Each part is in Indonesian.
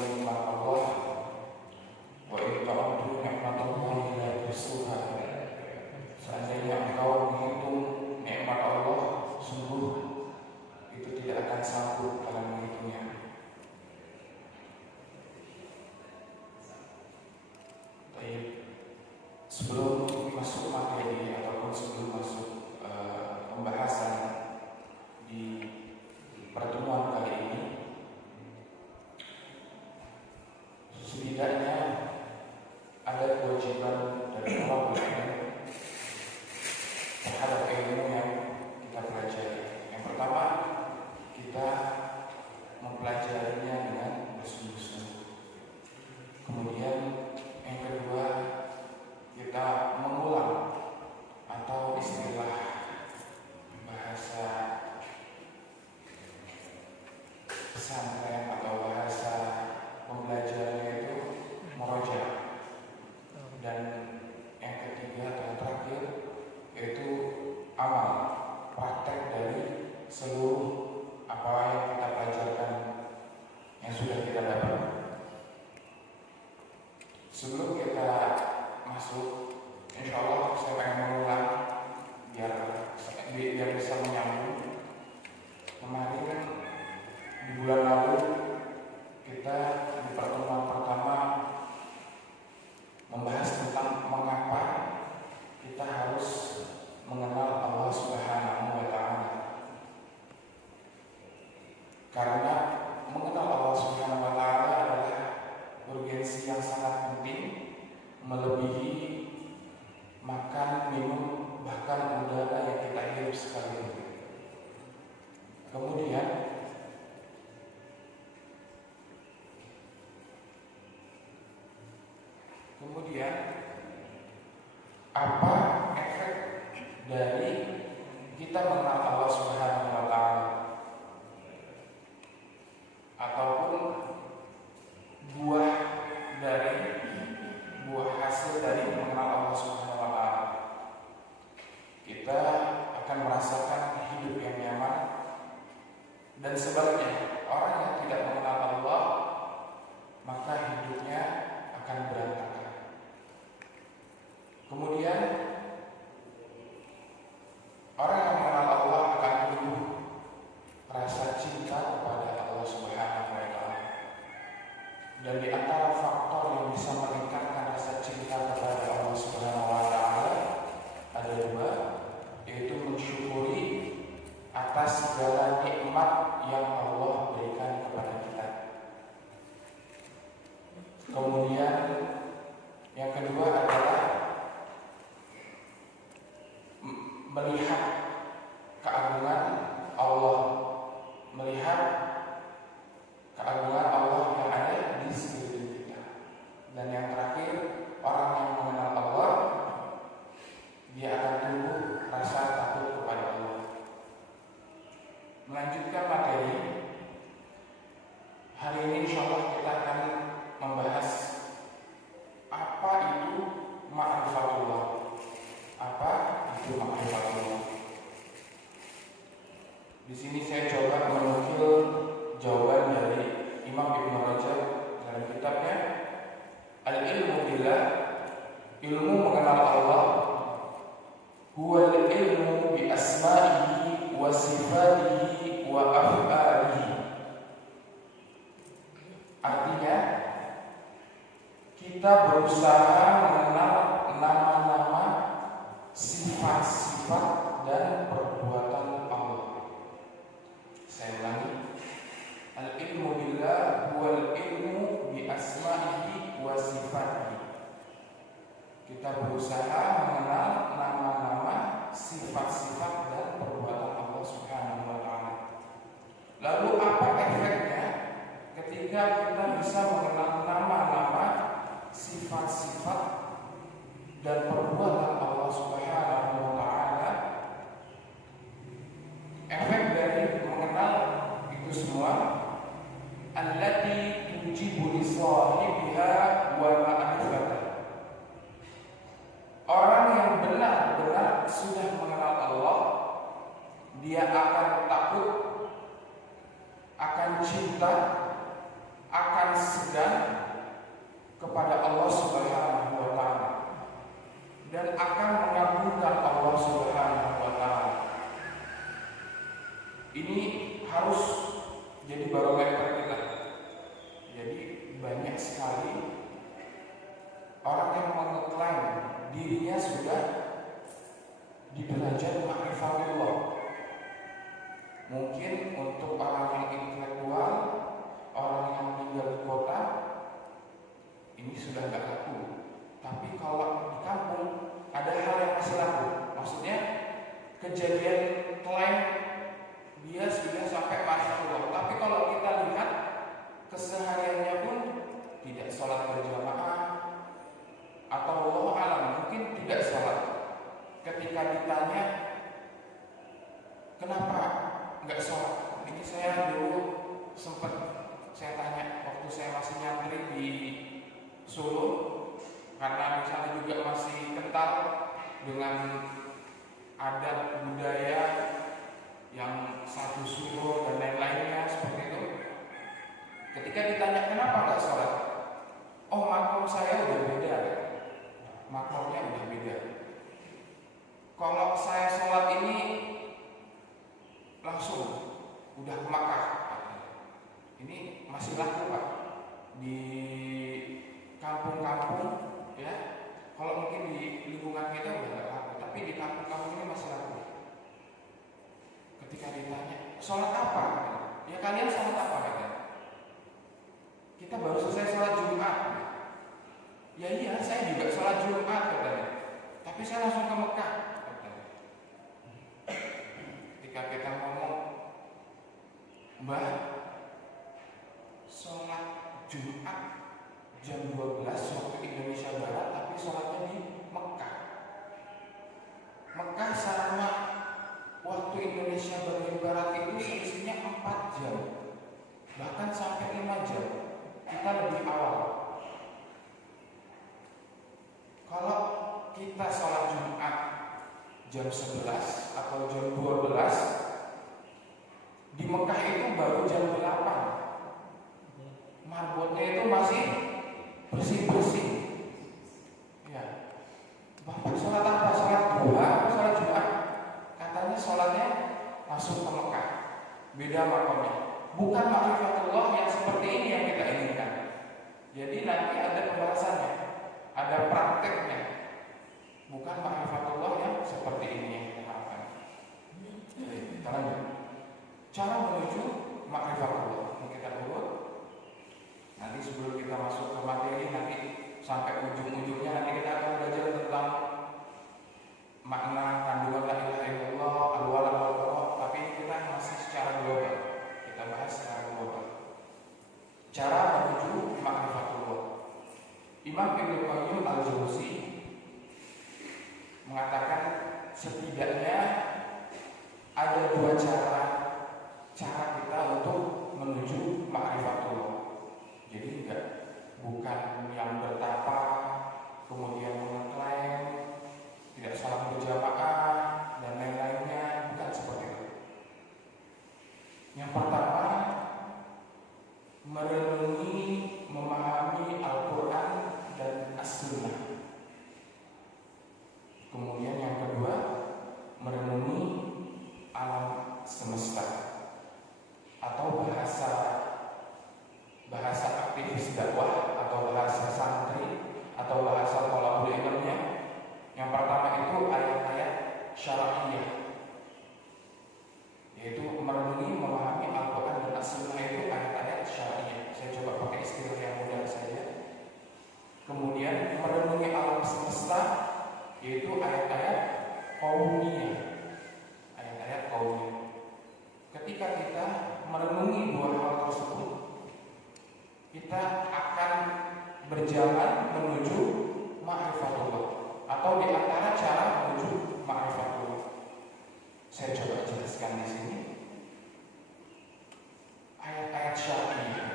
nikmat Allah, wa in ta'uddu ni'matallahi la tuhsuha. Seandainya engkau menghitung nikmat Allah, sungguh itu tidak akan sanggup kalian menghitungnya. Baik, sebelum masuk materi ataupun sebelum masuk pembahasan di pertemuan kali ini, setidaknya ada kewajiban dari Allah terhadap ilmu yang kita pelajari. Yang pertama, kita mempelajarinya dengan bersungguh-sungguh. Kemudian yang kedua, kita mengulang atau istilah bahasa pesantren atau bahasa pembelajarannya itu murojaah. Dan yang ketiga atau yang terakhir yaitu amal, praktek dari seluruh apa yang kita pelajarkan yang sudah kita dapat. Sebelum kita masuk, insya Allah saya pengen mengulang biar bisa menyambung. Kemarin di bulan lalu kita di pertemuan pertama membahas tentang mengapa kita harus mengenal Allah Subhanahu wa Ta'ala. Karena mengenal Allah Subhanahu wa Ta'ala adalah urgensi yang sangat penting, melebihi makan, minum, bahkan udara yang kita hirup sekalipun. Kemudian apa efek dari kita mengenal Allah Subhanahu wa Ta'ala, ataupun buah hasil dari mengenal Allah Subhanahu wa Ta'ala? Kita akan merasakan hidup yang nyaman, dan sebaliknya orang yang tidak mengenal Allah maka hidupnya akan berantakan. Kemudian orang yang mengenal Allah akan tumbuh rasa cinta kepada Allah Subhanahu wa Ta'ala. Dan di antara faktor yang bisa meningkatkan rasa cinta kepada Allah Subhanahu wa Ta'ala ada dua, yaitu mensyukuri atas segala nikmat yang Allah berikan kepada kita. Kemudian yang kedua adalah melihat keagungan Allah, melihat keagungan Allah yang ada di sekeliling kita. Dan yang terakhir, orang yang mengenal Allah, dia akan tumbuh rasa takut kepada Allah. Melanjutkan materi hari ini, insyaallah kita akan membahas apa itu ma'rifatullah. Apa itu ma'rifatullah? Di sini saya coba menukil jawaban dari Imam Ibnu Rajab dalam kitabnya Al-Ilmu Billah, ilmu mengenal Allah, huwa al-ilmu bi asma'ihi wa sifatihi wa af'alihi. Artinya, kita berusaha mengenal nama-nama, sifat-sifat dan perbuatan Allah. Saya ulangi, al-ilmu billah huwal ilmu bi asma'ihi wa sifatihi. Kita berusaha mengenal nama-nama, sifat-sifat dan perbuatan Allah Subhanahu wa Ta'ala. Lalu apa efeknya ketika kita bisa mengenal nama-nama, sifat-sifat dan perbuatan Allah Subhanahu wa Ta'ala? Efek dari mengenal kepada Allah Subhanahu wa taala dan akan mengabulkan Allah Subhanahu wa taala. Ini harus jadi barometer kita. Jadi banyak sekali orang yang mengklaim dirinya sudah di derajat ma'rifatullah. Mungkin untuk orang yang intelektual, orang yang tinggal di kota, ini sudah nggak laku. Tapi kalau di kampung ada hal yang masih laku. Maksudnya kejadian klaim dia sudah sampai ma'rifatullah. Tapi kalau kita lihat kesehariannya pun tidak sholat berjamaah, atau Allah alam mungkin tidak sholat. Ketika ditanya kenapa nggak sholat, ini saya dulu sempat saya tanya waktu saya masih nyantri di Solo, karena misalnya juga masih kental dengan adat budaya yang satu suruh dan lain-lainnya seperti itu. Ketika ditanya kenapa nggak sholat, oh makom saya udah beda, makomnya udah beda. Kalau saya sholat ini langsung udah ke Makkah. Ini masih laku Pak di kampung-kampung ya. Kalau mungkin di lingkungan kita udah nggak laku, tapi di kampung-kampung ini masih laku. Ketika ditanya sholat apa, ya kalian sholat apa kan? Kita baru selesai sholat Jumat. Ya iya, saya juga sholat Jumat katanya. Tapi saya langsung ke Mekah. Ketika kita ngomong, Mbah, sholat Jumat jam 12 waktu Indonesia Barat, tapi sholatnya di Mekah. Mekah sama waktu Indonesia bagian Barat itu selisihnya 4 jam, bahkan sampai 5 jam. Kita lebih awal. Kalau kita sholat Jumat jam 11 atau jam 12, di Mekah itu baru jam 8. Marbotnya itu masih bersih-bersih. Ya. Bapak sholat apa? Sholat duha atau sholat Jumat? Katanya sholatnya langsung ke Mekah. Beda makomnya. Bukan ma'rifatullah yang seperti ini yang kita inginkan. Jadi nanti ada pembahasannya, ada prakteknya. Bukan ma'rifatullah yang seperti ini yang kita harapkan. Kita lanjut. Cara menuju ma'rifatullah ini kita urut. Nanti sebelum kita masuk ke materi, nanti sampai ujung-ujungnya nanti kita akan belajar tentang makna kandungan la ilaha illallah, al-wala wal bara, tapi kita masih secara global. Kita bahas secara global. Cara menuju ma'rifatullah. Imam Ibnu Qayyim al-Jauzi mengatakan setidaknya ada 2 cara kita untuk menuju ma'rifatullah. Jadi bukan yang bertapa kemudian mengklaim tidak salah berjamaah dan lain-lainnya, bukan seperti itu. Yang pertama, merenungi, memahami Al-Quran dan As-Sunnah. Kemudian yang kedua, merenungi alam semesta atau bahasa aktivis dakwah atau bahasa santri atau bahasa thalabul ilmnya. Yang pertama itu ayat-ayat syar'iyyah, yaitu merenungi, memahami Al-Quran dan As-Sunnah itu ayat-ayat syar'iyyah. Saya coba pakai istilah yang mudah saja. Kemudian merenungi alam semesta, yaitu ayat-ayat qaumiyah, ayat-ayat qaumiyah. Ketika kita merenungi 2 hal tersebut, kita akan berjalan menuju ma'rifatullah, atau di antara cara menuju ma'rifatullah. Saya coba jelaskan di sini. Ayat-ayat syar'iyyah,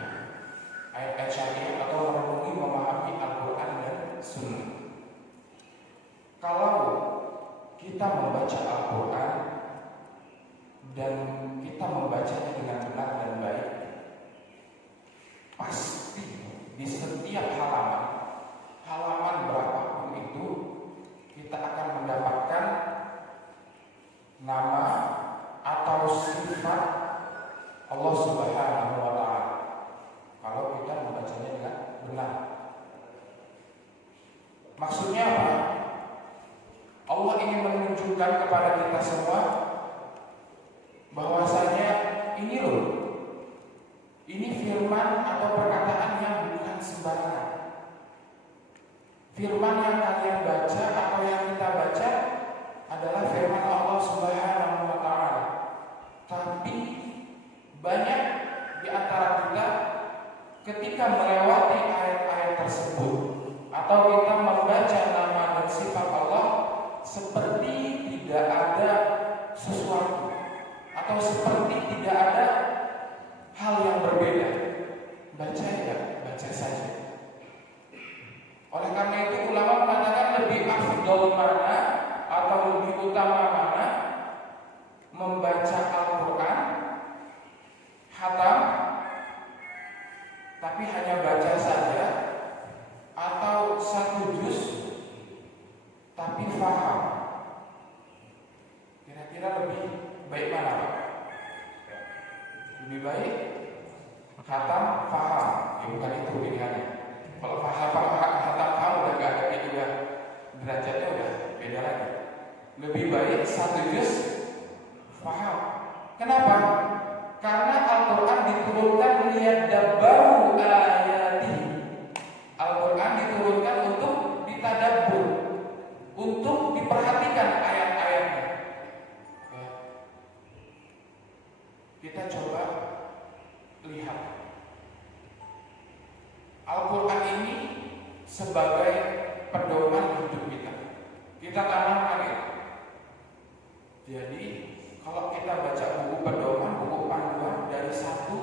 ayat-ayat syar'iyyah atau merenungi, memahami Al-Quran dan Sunnah. Kalau kita membaca Al-Quran dan kita membacanya dengan benar dan baik, pasti di setiap halaman menunjukkan kepada kita semua bahwasanya ini loh, ini firman atau perkataan yang bukan sembarangan. Firman yang kalian baca atau yang kita baca adalah firman Allah Subhanahu wa Ta'ala. Tapi banyak di antara kita ketika melewati ayat-ayat tersebut atau kita membaca nama dan sifat Allah seperti tidak ada sesuatu atau seperti tidak ada hal yang berbeda. Baca ya, baca saja. Oleh karena itu ulama mengatakan lebih afdal mana atau lebih utama mana membaca Al-Quran khatam tapi hanya baca saja, atau satu juz tapi faham. Kira-kira lebih baik mana Pak? Lebih baik khatam faham, ya bukan itu pilihannya. Kalau khatam faham udah gak ada juga, derajatnya udah beda lagi. Lebih baik satu juz faham. Kenapa? Karena Al-Quran diturunkan liyadabbaru ayatihi. Al-Quran diturunkan untuk ditadabbur, untuk diperhatikan ayat-ayatnya. Ya. Kita coba lihat Al-Quran ini sebagai pedoman hidup kita. Kita tanamkan itu. Jadi kalau kita baca buku pedoman, buku panduan dari satu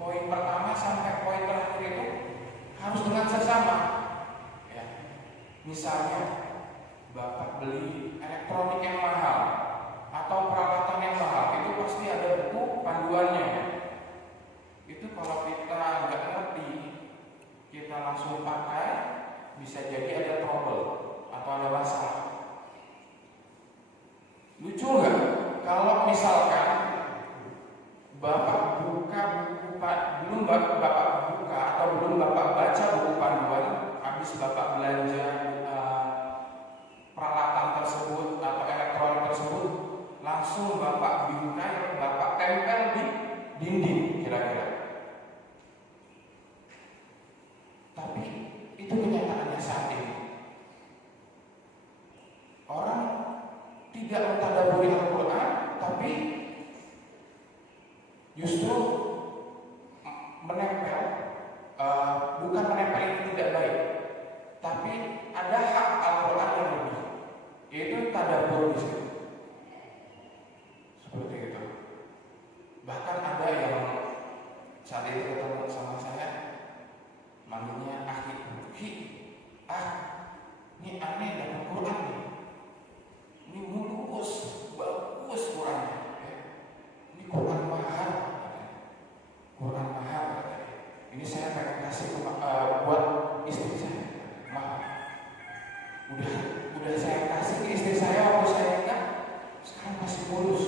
poin pertama sampai poin terakhir itu harus dengan sesama. Ya. Misalnya Bapak beli elektronik yang mahal atau peralatan yang mahal, itu pasti ada buku panduannya. Itu kalau kita nggak ngerti, kita langsung pakai, bisa jadi ada trouble atau ada masalah. Lucu nggak? Kalau misalkan Bapak buka buku belum Bapak buka atau belum Bapak baca buku panduan, habis Bapak belanja peralatan tersebut atau elektronik tersebut, langsung Bapak bingkai, Bapak tempel di dinding kira-kira. Tapi itu kenyataannya saat ini. Orang tidak mentadabburi Al-Quran, tapi justru menempel. Bukan menempel ini tidak baik, tapi ada hak Al-Quran yang lebih, yaitu tadabbur di situ. Seperti itu. Bahkan ada yang saat itu ketemu sama saya, manggilnya ini aneh dalam Quran nih. Ini mulus, bagus Qurannya. Ini Quran mahal. Quran mahal. Ini saya pengen kasih buat istri saya. Mahal. Udah saya kasih ke istri saya waktu saya nikah, sekarang masih mulus,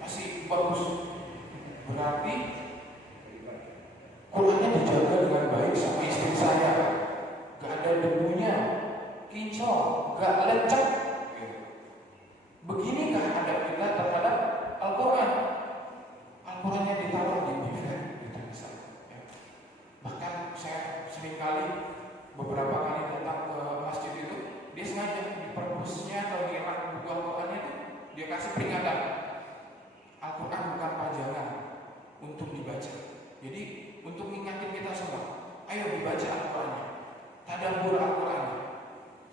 masih bagus. Berarti Qurannya dijaga dengan baik sama istri saya. Gak ada debunya, kinclong, gak lecek. Beginikah adab kita terhadap Al-Quran? Al-Qurannya ditaruh di biver, gitu misalnya. Ya. Bahkan saya sering kali, beberapa kali datang ke masjid itu, dia sengaja di perbusnya atau di rak buku Al-Qurannya itu, dia kasih peringatan. Al-Quran bukan pajangan untuk dibaca. Jadi untuk mengingatkan kita semua, ayo dibaca Al-Qurannya, tadabbur Al-Qurannya.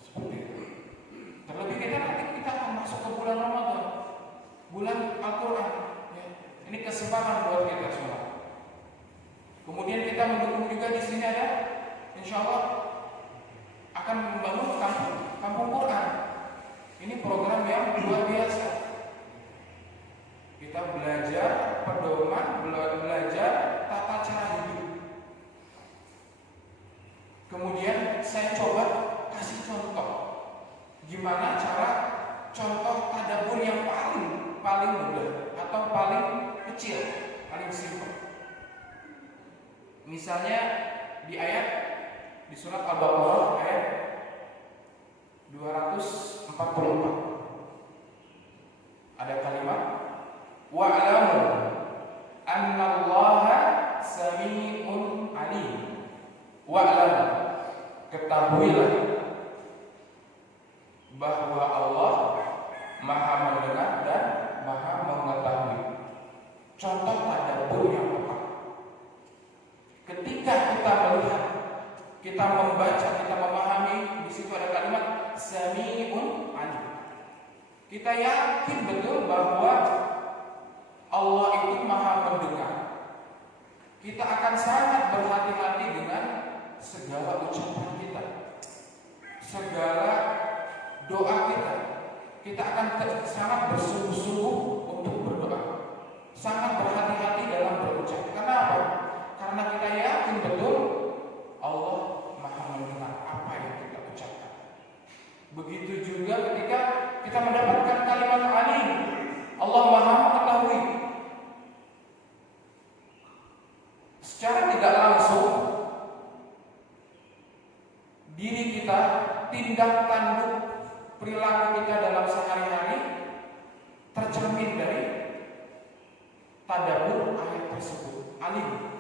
Seperti itu. Terlebih nanti kita akan masuk ke bulan Ramadan, bulan Al-Quran. Ya. Ini kesempatan buat kita semua. Kemudian kita mendukung juga di sini ada, insya Allah akan membangun kampung Quran. Ini program yang luar biasa. Kita belajar pedoman, belajar tata cara hidup. Kemudian saya coba kasih contoh. Gimana cara contoh tadabbur yang paling mudah atau paling kecil, paling simpel. Misalnya di surat Al-Baqarah ayat 244. ketahuilah bahwa Allah Maha mendengar dan Maha mengetahui. Contoh tadabbur yang tepat. Ketika kita melihat, kita membaca, kita memahami, di situ ada kalimat Sami'un Alim. Kita yakin betul bahwa Allah itu Maha mendengar. Kita akan sangat berhati-hati dengan segala ucapan kita, segala doa kita. Kita akan sangat bersungguh-sungguh untuk berdoa, sangat berhati-hati dalam berucap. Kenapa? Karena kita yakin betul Allah Maha mendengar apa yang kita ucapkan. Begitu juga ketika kita mendapatkan kalimat alim, Allah Maha mengetahui. Secara tidak langsung diri kita, tindak tanduk perilaku kita dalam sehari-hari tercermin dari tadabbur ayat tersebut. Alim.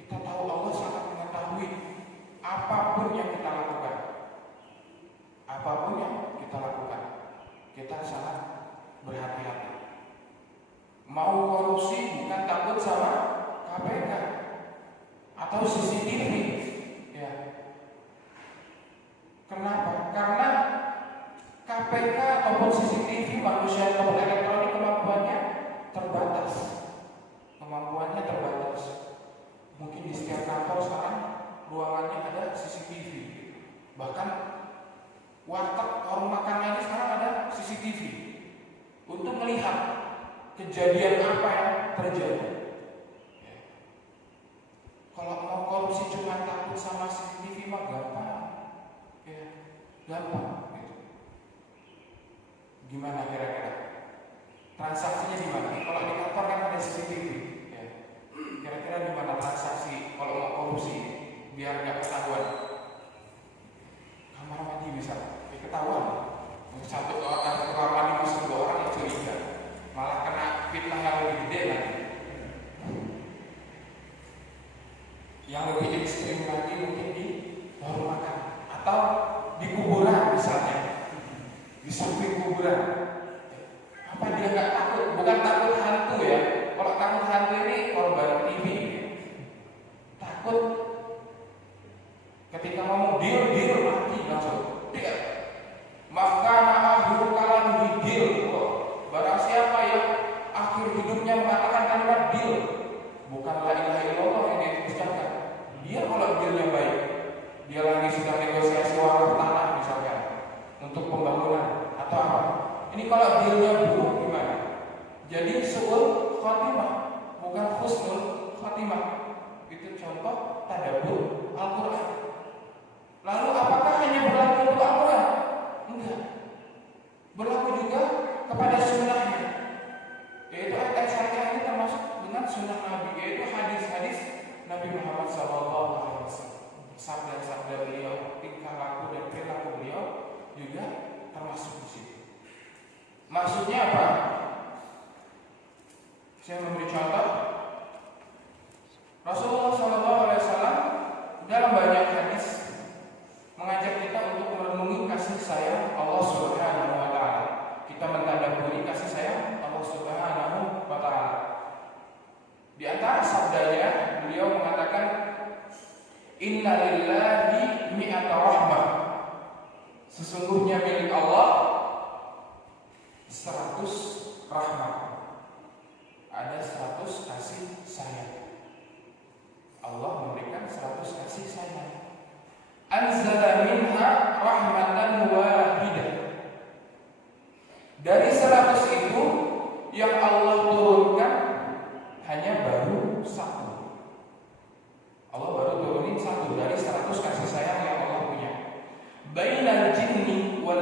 Kita tahu Allah sangat mengetahui apapun yang kita lakukan. Apapun yang kita lakukan, kita sangat berhati-hati. Mau korupsi bukan takut sama KPK atau CCTV, ya. Kenapa? Karena KPK ataupun CCTV, manusia ataupun elektronik, kemampuannya terbatas. Mungkin di setiap kantor sekarang ruangannya ada CCTV. Bahkan warteg warung makan aja sekarang ada CCTV untuk melihat kejadian apa yang terjadi. Kalau mau korupsi cuma takut sama CCTV mah gampang, ya, gampang. Gitu. Gimana kira-kira? Transaksinya di mana? Kalau di kantor kan ada CCTV. Ya. Kira-kira di mana transaksi kalau mau korupsi biar nggak ketahuan? Kamar mandi misalnya, ketahuan. Satu orang kamar mandi masuk 2 orang yang curiga, malah kena fitnah yang lebih gede lagi. Yang lebih ekstrim lagi mungkin di warung makan atau di kuburan misalnya, di samping kuburan. Apa dia nggak takut? Bukan takut hantu ya. Kalau takut hantu ini korban TV. Takut ketika ngomong deal mati langsung. Dia maka akhir kalam deal. Barang siapa yang akhir hidupnya mengatakan kalimat deal, bukan la ilaha illallah yang diucapkan. Dia kalau dealnya baik, dia lagi sedang negosiasi wakaf tanah misalkan untuk pembangunan atau apa. Ini kalau dealnya buruk gimana? Jadi su'ul khatimah, bukan husnul khatimah. Itu contoh tadabbur Al-Quran. Lalu apakah hanya berlaku untuk Al-Quran? Enggak. Berlaku juga kepada sunnahnya. Yaitu ayat syariah ini termasuk dengan sunnah Nabi, yaitu hadis-hadis Nabi Muhammad SAW. Sabda-sabda beliau, tingkah laku dan perilaku beliau juga termasuk di situ. Maksudnya apa? Saya memberi contoh. Rasulullah SAW dalam banyak hadis mengajak kita untuk merenungi kasih sayang Allah Subhanahu wa Ta'ala. Kita mentadabburi kasih sayang Allah Subhanahu wa Ta'ala. Di antara sabdanya beliau mengatakan, Inna lillahi mi'ata rahmah. Sesungguhnya milik Allah 100 rahmat. Ada 100 kasih sayang. Allah memberikan 100 kasih sayang. Anzala minha rahmatan wahidah. Dari 100 itu yang Allah turunkan hanya baru 1. Allah baru turunin 1 dari 100 kasih sayang yang Allah punya. Bainal jinni wa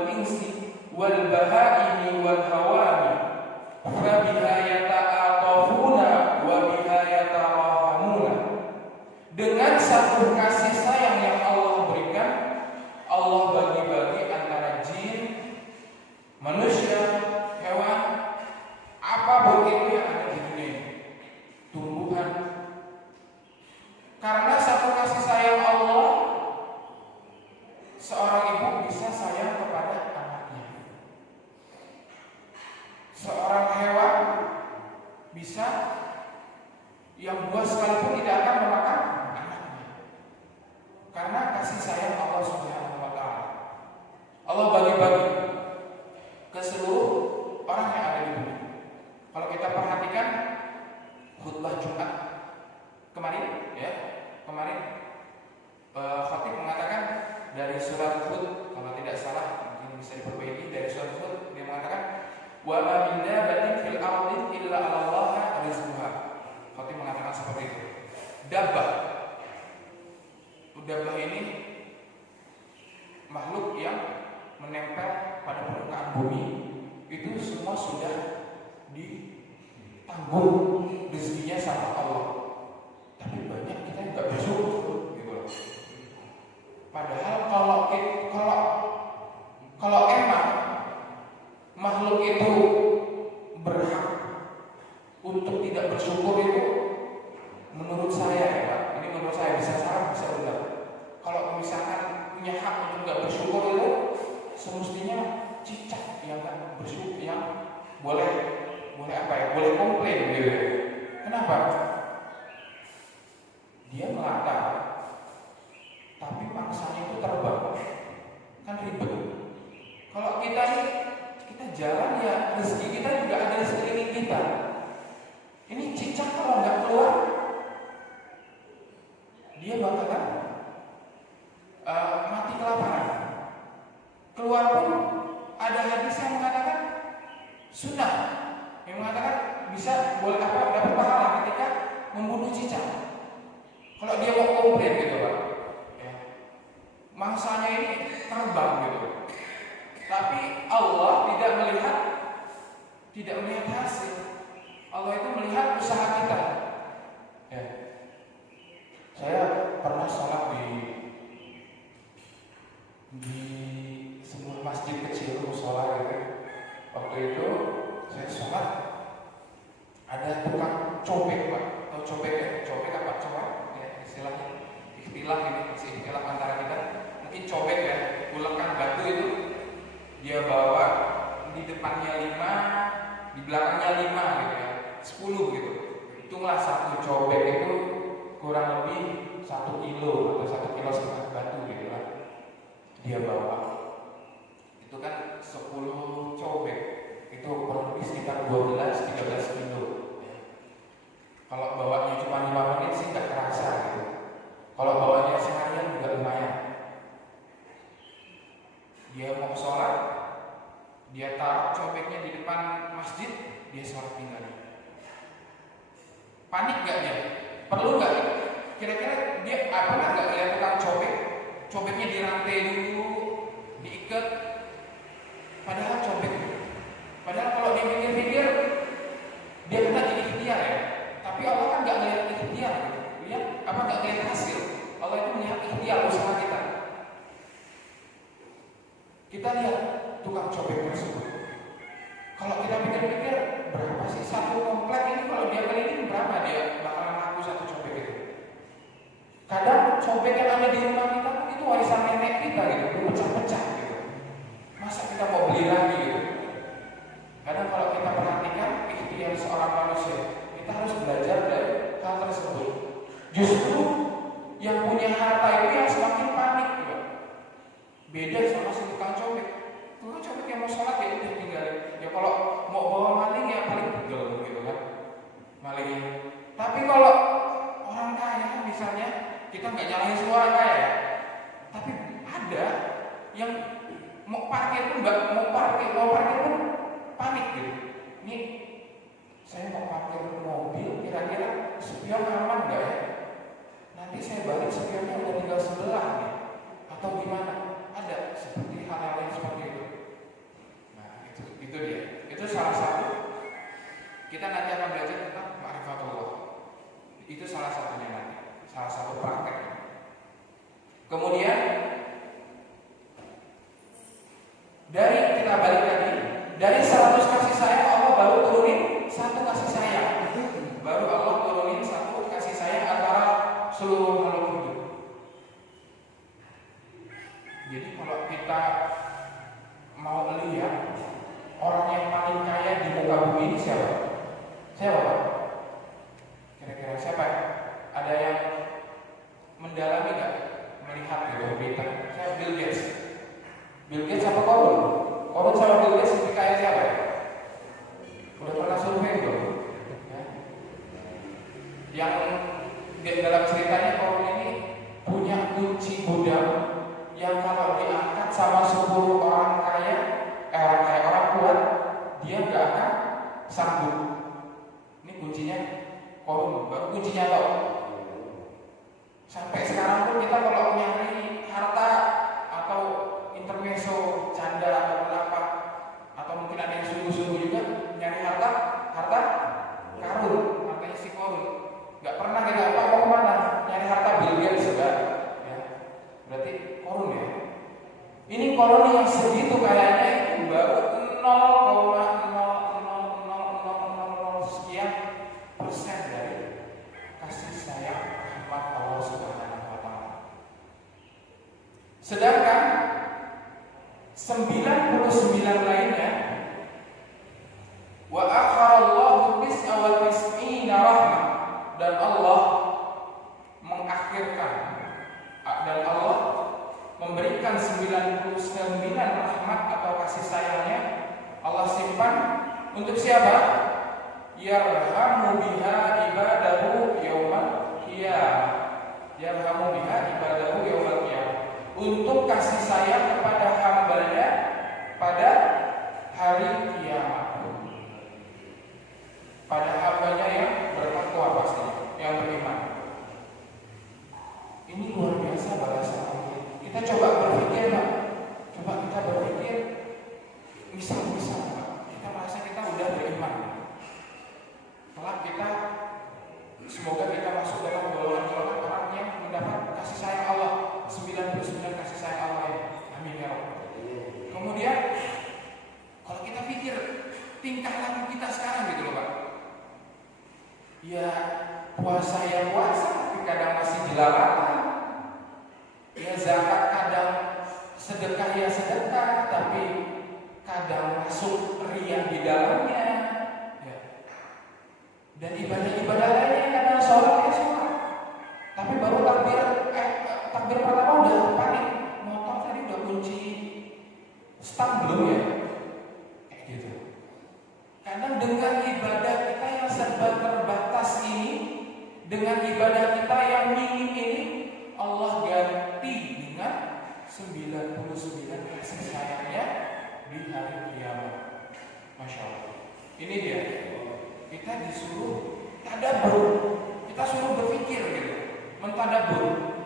seorang ibu bisa sayang kepada anaknya. Seorang hewan bisa yang buas sekalipun tidak akan memakan anaknya, karena kasih sayang Allah Subhanahu wa Ta'ala. Allah bagi-bagi ke seluruh orang yang ada di bumi. Kalau kita perhatikan khutbah Jumat kemarin, khatib mengatakan dari surat Hud, kalau tidak salah mungkin bisa diperbaiki, dari surat Hud dia mengatakan wa ma min dabbatin fil ardi illa 'ala Allah rizquha. Khatib mengatakan seperti itu. Dabbah ini makhluk yang menempel pada permukaan bumi, itu semua sudah ditanggung rezekinya sama Allah. Tapi banyak kita yang nggak bersyukur, gitu loh. Padahal kalau emang makhluk itu berhak untuk tidak bersyukur, itu menurut saya ya Pak, ini menurut saya, bisa salah bisa benar. Kalau misalkan punya hak untuk nggak bersyukur, itu semestinya cicak yang nggak bersyukur, yang boleh komplain gitu. Kenapa? Dia melata, tapi pangsanya itu terbang, kan ribet. Kalau kita jalan ya rezeki kita juga ada di sekeliling kita. Ini cicak kalau nggak keluar, dia bakalan mati kelaparan. Keluar pun ada hadis yang mengatakan sunnah, yang mengatakan boleh dapat pahala ketika membunuh cicak. Kalau dia mau komplain gitu Pak, ya, mangsanya ini terbang gitu. Tapi Allah tidak melihat hasil. Allah itu melihat usaha kita. Ya. Saya pernah sholat di sebuah masjid kecil, musola gitu. Waktu itu saya sholat, ada tukang cobek Pak. Tahu cobek ya? Cobek apa coba? Ya, istilahnya istilah antara kita. Mungkin cobek ya, ulekan batu itu dia bawa di depannya 5, di belakangnya 5 gitu ya, 10 gitu. Hitunglah satu cobek itu kurang lebih 1 kilo atau 1,5 kilo batu gitu lah. Dia bawa. Itu kan 10 cobek. Itu kurang lebih sekitar 12-13 kilo. Kalau bawanya cuma 5 menit sih nggak kerasa gitu. Kalau bawanya seharian juga lumayan. Dia mau sholat, dia taruh cobeknya di depan masjid, dia sholat tinggalnya. Panik gak dia? Perlu gak? Kira-kira dia pernah gak lihat tukang cobek? Cobeknya dirantai dulu, diikat. Padahal kalau dia pikir-pikir, dia kena jadi ikhtiar ya. Tapi Allah kan gak lihat ikhtiar, gak lihat hasil. Allah itu melihat ikhtiar usaha kita. Kita lihat tukang cobek tersebut. Kalau kita pikir-pikir, berapa sih satu komplek ini, kalau dia keliling berapa dia bakalan laku satu cobek itu? Kadang cobek yang ada di rumah kita itu warisan nenek kita gitu, pecah-pecah gitu. Masa kita mau beli lagi gitu? Kadang kalau kita perhatikan ikhtiar seorang manusia, kita harus belajar dari hal tersebut. Justru yang punya harta itu yang semakin panik gitu. Beda sama si tukang cobek. Tukang cobek yang mau sholat ya udah tinggalin. Ya kalau mau bawa maling ya paling pegel gitu kan, malingnya. Tapi kalau orang kaya misalnya, kita nggak nyalahin semua orang kaya, tapi ada yang mau parkir pun panik gitu. Ini saya mau parkir mobil, kira-kira spion aman nggak ya? Nanti saya balik spionnya udah tinggal sebelah nih, atau gimana? Ada seperti hal-hal yang seperti itu. Nah itu dia. Itu salah satu. Kita nanti akan belajar tentang ma'rifatullah. Itu salah satunya nanti. Salah satu praktek. Kemudian kita balik lagi. Dari 100 kasih sayang Allah baru turunin 1 kasih sayang. Baru Allah turunin 1 kasih sayang antara seluruh makhluk hidup. Jadi kalau kita mau lihat orang yang paling kaya di muka bumi ini siapa? Siapa Pak? Kira-kira siapa? Ada yang mendalami nggak? Melihat gitu berita? Saya Bill Gates. Bill Gates apa Korun? Korun sama Bill Gates lebih kaya siapa ya? Udah pernah survei belum? Ya. Yang dalam ceritanya Korun ini punya kunci gudang yang kalau diangkat sama 10 orang kaya, orang kuat, dia nggak akan sanggup. Ini kuncinya Korun, baru kuncinya loh. Sampai sekarang pun kita kalau nyari harta atau intermezzo, canda atau apa, atau mungkin ada yang sungguh-sungguh juga nyari harta karun, hartanya si Korun. Nggak pernah kita mau kemana nyari harta Bill Gates enggak, ya. Berarti Korun ya. Ini Korun yang segitu kayaknya itu baru 0,00000 sekian persen dari kasih sayang rahmat Allah Subhanahu wa Ta'ala. Sedangkan 99 lainnya wa akharallahu tis'a wa tis'ina rahmah, dan Allah mengakhirkan dan Allah memberikan 99 rahmat atau kasih sayangnya Allah simpan untuk siapa? Yarhamu biha ibadahu yaumal qiyamah. Yarhamu biha ibadahu yaumal qiyamah. Untuk kasih sayang kepada hambanya pada hari kiamat. Pada hambanya yang bertakwa pasti, yang beriman. Ini luar biasa balasan Allah. Kita coba berpikir, Pak. Coba kita berpikir, misal-misal, Pak, kita merasa kita udah beriman. Kelak kita, semoga kita masuk dalam golongan-golongan orang yang mendapat kasih sayang Allah, 99 kasih sayang Allah ya. Amin ya Rabbal. Kemudian, kalau kita pikir tingkah laku kita sekarang gitu loh Pak. Ya puasa ya puasa, tapi kadang masih jelalatan. Ya zakat kadang sedekah ya sedekah, tapi kadang masuk riya di dalamnya. Ya. Dan ibadah-ibadah lainnya kadang sholat ya sholat, tapi baru takbir pertama udah panik, motor tadi udah kunci stang belum ya? Kayak gitu. Kadang dengan ibadah kita yang serba terbatas ini, dengan ibadah kita yang minim ini, Allah ganti dengan 99 kasih sayangnya di hari kiamat. Masya Allah. Ini dia. Kita disuruh tadabbur, kita suruh berpikir gitu, mentadabbur.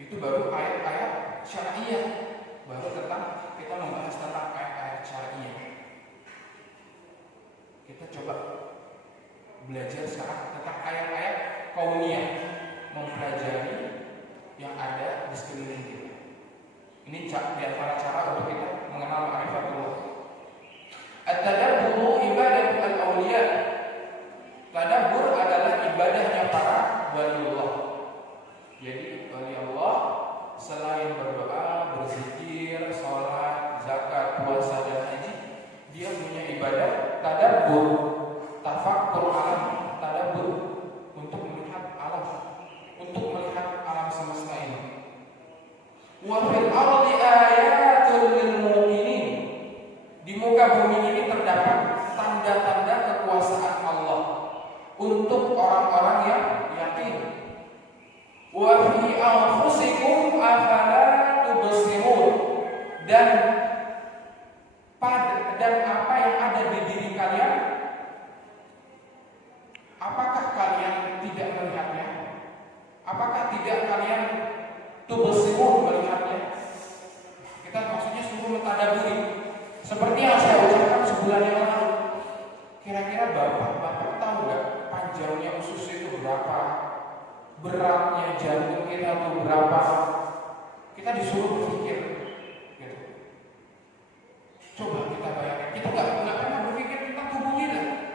Itu baru ayat-ayat syariah, baru tentang kita membahas tentang ayat-ayat syariah. Kita coba belajar sekarang tentang ayat-ayat kauniyah, mempelajari yang ada di sekeliling kita. Ini di antara cara untuk kita mengenal ma'rifatullah. At-tadabbur ibadah al-awliya. Tadabbur adalah ibadahnya para waliullah. Jadi wali Allah selain berdoa, berzikir, sholat, zakat, puasa dan haji, dia punya ibadah tadabbur, tafakkur alam, tadabbur untuk melihat alam, untuk melihat alam semesta ini. Wa fil ardi ayatul lil mu'minin. Di muka bumi ini terdapat tanda-tanda kekuasaan Allah untuk orang-orang yang yakin. Wa fi anfusikum afala tubsirun. Dan apa yang ada di diri kalian, apakah kalian tidak melihatnya? Apakah tidak kalian tubsirun melihatnya? Kita maksudnya suruh mentadaburi. Seperti yang saya ucapkan sebulan yang lalu. Kira-kira Bapak tahu nggak panjangnya usus itu berapa? Beratnya jantung kita itu berapa? Kita disuruh berpikir. Gitu. Coba kita bayangkan. Kita nggak pernah berpikir tentang tubuh kita.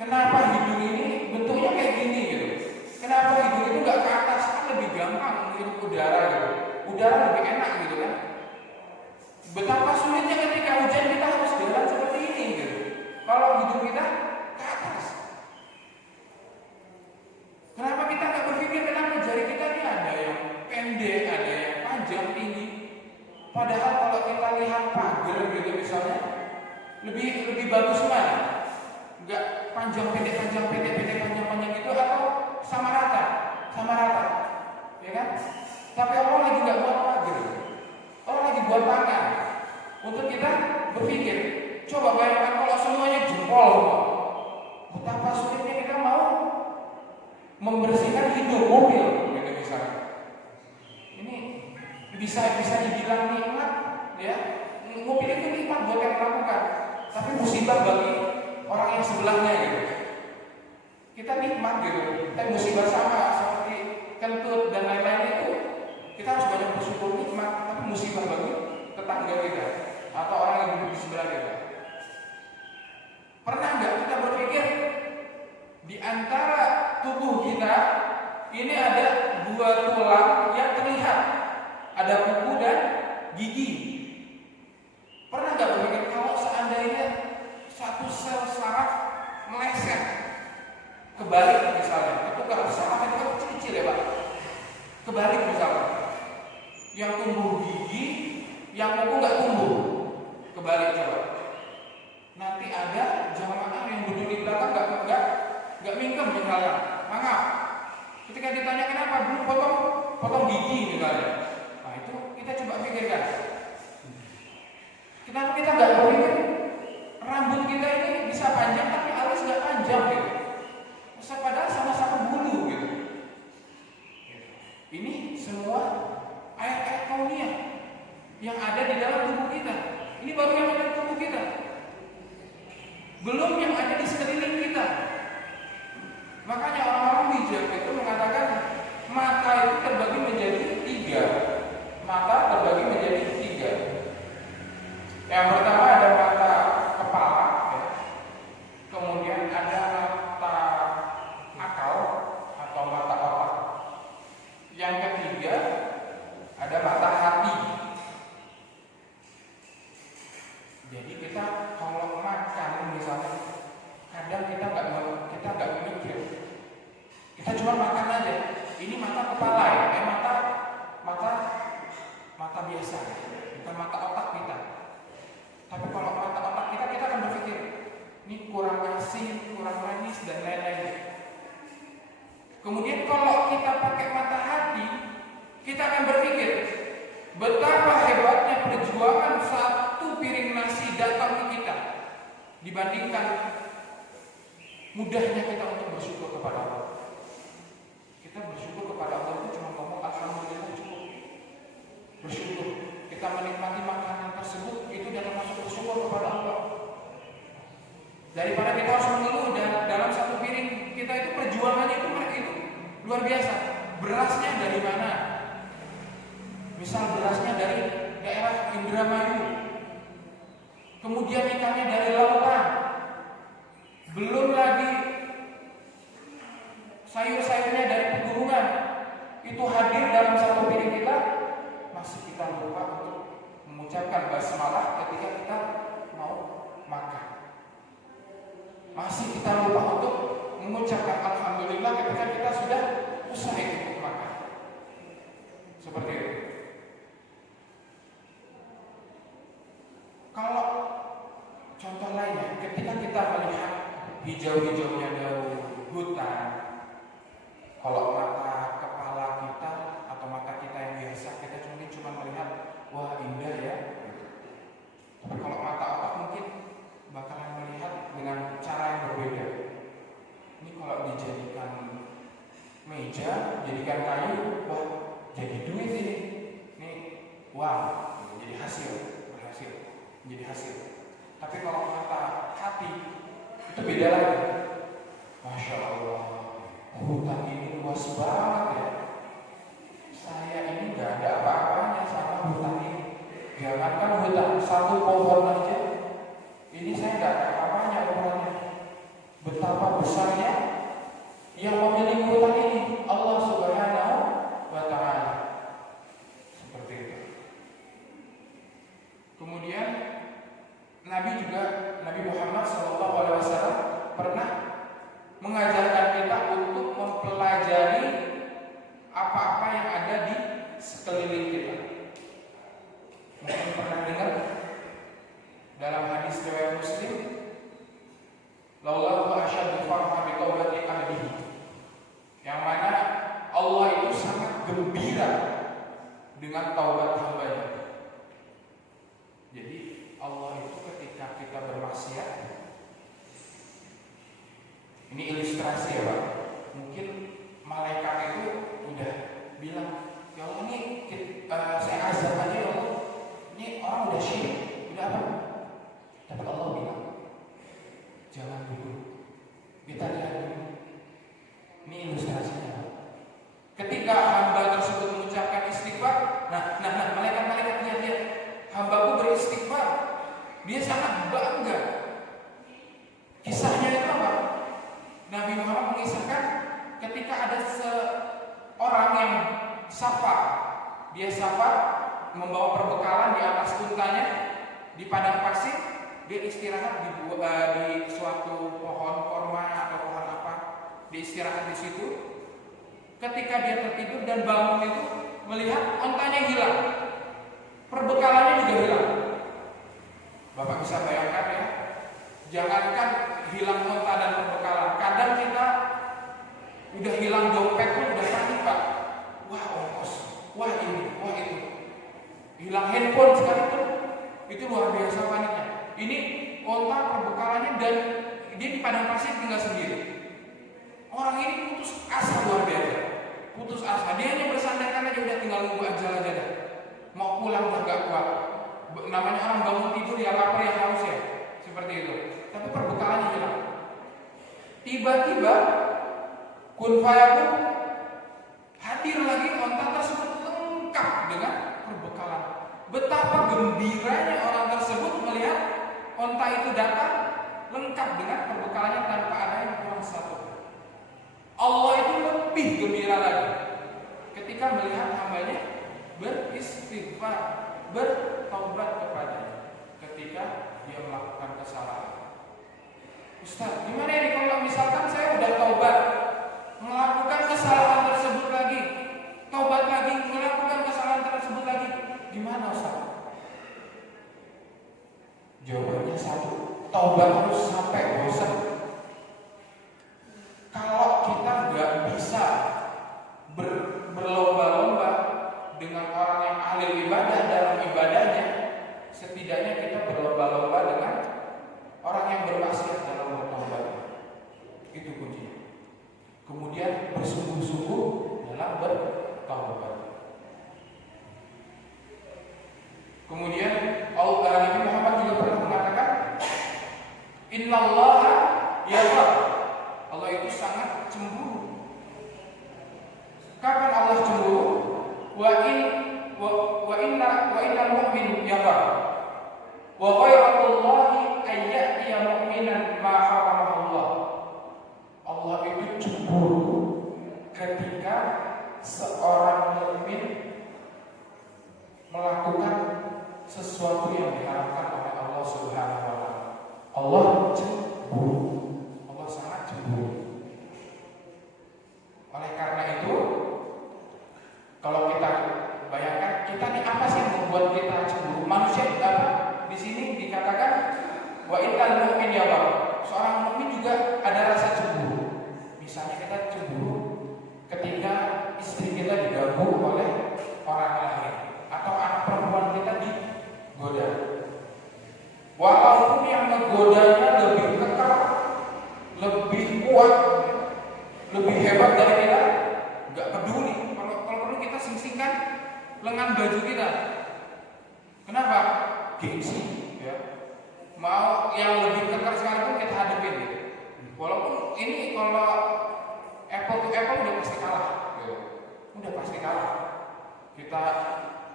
Kenapa hidung ini bentuknya kayak gini gitu? Kenapa hidung itu nggak ke atas? Kan lebih gampang menghirup udara gitu. Udara lebih enak gitu kan. Betapa sulitnya ketika hujan kita harus jalan seperti ini gitu. Kalau hidup kita ke atas. Kenapa kita nggak berpikir kenapa jari kita ini ada yang pendek, ada yang panjang, tinggi. Padahal kalau kita lihat pagar gitu misalnya, lebih bagus mana? Enggak panjang pendek panjang gitu atau sama rata, ya kan? Tapi Allah lagi nggak buat pagar, Allah lagi buat tangan untuk kita berpikir. Coba bayangkan kalau semuanya jempol, betapa sulitnya kita mau membersihkan hidung mobil, gitu misalnya. Ini bisa dibilang nikmat, ya. Mobil itu nikmat buat yang melakukan, tapi musibah bagi orang yang sebelahnya gitu. Kita nikmat gitu, tapi musibah sama seperti kentut dan lain-lain itu. Kita harus banyak bersyukur nikmat, tapi musibah bagi tetangga kita atau orang yang duduk di sebelah kita. Pernah nggak kita berpikir di antara tubuh kita ini ada dua tulang yang terlihat, ada kuku dan gigi. Pernah nggak berpikir kalau seandainya satu sel saraf meleset kebalik misalnya, itu kalau saraf itu kan kecil-kecil ya Pak, kebalik misalnya, yang tumbuh gigi, yang kuku nggak tumbuh, kebalik coba. Nanti ada jamaah yang duduk di belakang nggak mingkem misalnya, mangap. Ketika ditanya kenapa belum potong gigi misalnya, nah itu kita coba pikirkan. Kenapa kita nggak berpikir rambut kita ini bisa panjang tapi alis nggak panjang gitu? Padahal sama-sama bulu gitu. Ini semua ayat-ayat kauniyah yang ada di dalam tubuh kita. Ini baru yang ada di tubuh kita. Belum yang ada di sekeliling kita. Makanya orang-orang bijak itu mengatakan mata itu terbagi menjadi 3. Mata terbagi menjadi 3. Yang pertama ada mata kepala, ya. Kemudian ada mata akal atau mata otak. Yang ketiga ada mata hati. Jadi kita kalau makan misalnya, kadang kita nggak mikir, kita cuma makan aja. Ini mata kepala ya, mata biasa, bukan mata otak kita. Tapi kalau mata otak kita akan berpikir, ini kurang asin, kurang manis dan lain-lain. Kemudian kalau kita pakai mata hati, kita akan berpikir betapa hebatnya perjuangan satu piring nasi datang ke kita dibandingkan mudahnya kita untuk bersyukur kepada Allah. Kita bersyukur kepada Allah itu cuma ngomong alhamdulillah cukup. Bersyukur kita menikmati makanan tersebut itu dan termasuk bersyukur kepada Allah. Daripada kita harus mengeluh dan dalam satu piring kita itu perjuangannya itu luar biasa. Berasnya dari mana? Misal berasnya dari daerah Indramayu, kemudian ikannya dari lautan, belum lagi sayur-sayurnya dari pegunungan, itu hadir dalam satu piring kita. Masih kita lupa untuk mengucapkan basmalah ketika kita mau makan. Masih kita lupa untuk mengucapkan alhamdulillah ketika kita sudah usai untuk makan. Seperti itu. Kalau contoh lainnya, ketika kita melihat hijau-hijaunya daun hutan, kalau mata kepala kita atau mata kita yang biasa, kita cuma melihat wah indah ya. Tapi kalau mata otak mungkin bakalan melihat dengan cara yang berbeda. Ini kalau dijadikan meja, jadikan kayu, wah jadi duit ini. Ini uang, jadi menjadi hasil. Tapi kalau mata hati itu beda lagi. Masya Allah, hutan ini luas banget ya. Saya ini nggak ada apa-apanya sama hutan ini. Jangankan hutan, satu pohon aja, ini saya nggak ada apa-apanya ukurannya. Betapa besarnya yang memiliki hutan ini, Allah Subhanahu wa Ta'ala. gembira dengan taubat hambanya. Jadi Allah itu ketika kita bermaksiat, ini ilustrasi ya Pak, mungkin malaikat itu udah bilang, ya Allah ini saya azab aja ya Allah, ini orang udah syirik, udah apa? Tapi Allah bilang, jangan dulu, kita lihat dulu. Ini ilustrasinya. Ketika hamba tersebut mengucapkan istighfar, nah malaikat-malaikat lihat hambaku beristighfar, dia sangat bangga. Kisahnya itu apa? Nabi Muhammad mengisahkan ketika ada seorang yang safar, dia safar membawa perbekalan di atas untanya di padang pasir, dia istirahat di suatu pohon korma atau pohon apa, dia istirahat di situ. Ketika dia tertidur dan bangun itu melihat ontanya hilang, perbekalannya juga hilang. Bapak bisa bayangkan ya, jangankan hilang onta dan perbekalan, kadang kita udah hilang dompet pun udah panik Pak. Wah ongkos, wah ini, wah itu. Hilang handphone sekalipun, itu luar biasa paniknya. Ini onta perbekalannya dan dia di padang pasir tinggal sendiri. Orang ini putus asa luar biasa, putus asa. Dia hanya bersandarkan aja, udah tinggal nunggu ajal aja dah. Mau pulang udah gak kuat. Namanya orang bangun tidur ya lapar ya haus ya, seperti itu. Tapi perbekalannya hilang. Tiba-tiba kun fayakun, hadir lagi onta tersebut lengkap dengan perbekalan. Betapa gembiranya orang tersebut melihat onta itu datang lengkap dengan perbekalannya tanpa ada yang kurang satu. Allah itu lebih gembira lagi ketika melihat hambanya beristighfar, bertaubat kepadanya ketika dia melakukan kesalahan. Ustaz, gimana ini kalau misalkan saya udah taubat, melakukan kesalahan tersebut lagi, taubat lagi, melakukan kesalahan tersebut lagi, gimana Ustaz? Jawabannya satu, taubat harus sampai bosan. Kalau kita nggak bisa berlomba-lomba dengan orang yang ahli ibadah dalam ibadahnya, setidaknya kita berlomba-lomba dengan orang yang bermaksiat dalam bertaubat. Itu kuncinya. Kemudian bersungguh-sungguh dalam bertaubat. Kemudian Nabi Muhammad juga pernah mengatakan, Innallaha yaghdab. Allah itu sangat cemburu. Kapan Allah cemburu? Wa innal mu'min yaghdab. Wa ghayratullahi ayyatiya mu'minan ma haramahullah. Allah itu cemburu ketika seorang mukmin melakukan sesuatu yang diharamkan oleh Allah Subhanahu wa taala. Allah cemburu. Allah sangat cemburu. Oleh karena itu, kalau kita bayangkan, kita ini apa sih yang membuat kita cemburu? Manusia apa? Di sini dikatakan wa innal mu'min yaghdab. Seorang mukmin juga ada rasa cemburu. Misalnya kita cemburu ketika istri kita diganggu oleh orang lain atau anak perempuan kita digoda. Walaupun yang menggodanya lebih kekal, lebih kuat, lebih hebat dari kita, nggak peduli. Kalau perlu kita sing-singkan lengan baju kita. Kenapa? Gengsi. Ya. Mau yang lebih kekal sekalipun kita hadapin. Gitu. Walaupun ini kalau apple to apple udah pasti kalah. Gitu. Udah pasti kalah. Kita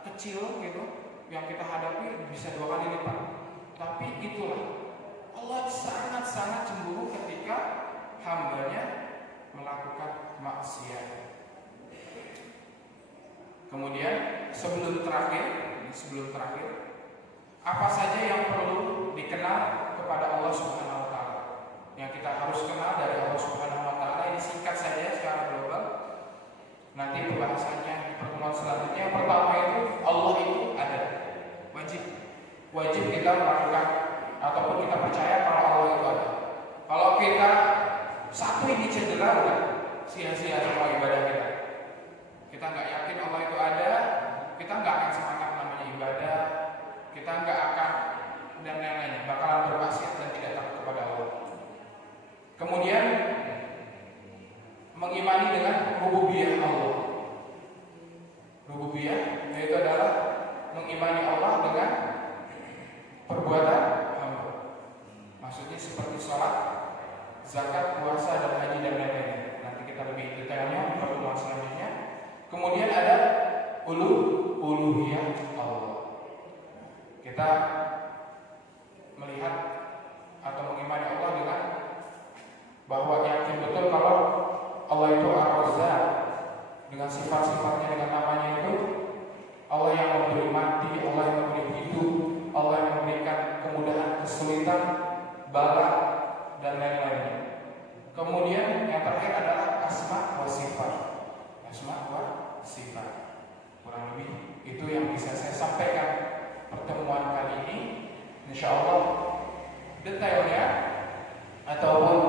kecil gitu, yang kita hadapi bisa 2 kali lipat. Tapi itulah, Allah sangat-sangat cemburu ketika hambanya melakukan maksiat. Kemudian sebelum terakhir, apa saja yang perlu dikenal kepada Allah Subhanahu wa taala? Yang kita harus kenal dari Allah Subhanahu wa taala, ini singkat saja secara global. Nanti pembahasannya di pertemuan selanjutnya. Yang pertama itu, Allah itu ada. Wajib kita melakukan ataupun kita percaya kalau Allah itu ada. Kalau kita satu ini cedera, udah sia-sia semua ibadah kita. Kita nggak yakin Allah itu rububiyah, yaitu adalah mengimani Allah dengan perbuatan hamba. Maksudnya seperti sholat, zakat, puasa, dan haji dan lain-lainnya. Nanti kita lebih detailnya di pertemuan selanjutnya. Kemudian ada uluhiyah Allah. Kita melihat atau mengimani Allah dengan bahwa yakin betul kalau Allah itu Ar-Razzaq, dengan sifat-sifatnya, dengan namanya itu Allah yang memberi mati, Allah yang memberi hidup, Allah yang memberikan kemudahan, kesulitan, bala, dan lain-lainnya. Kemudian yang terakhir adalah asma wa sifat. Asma wa sifat. Kurang lebih itu yang bisa saya sampaikan pertemuan kali ini. Insyaallah detailnya ataupun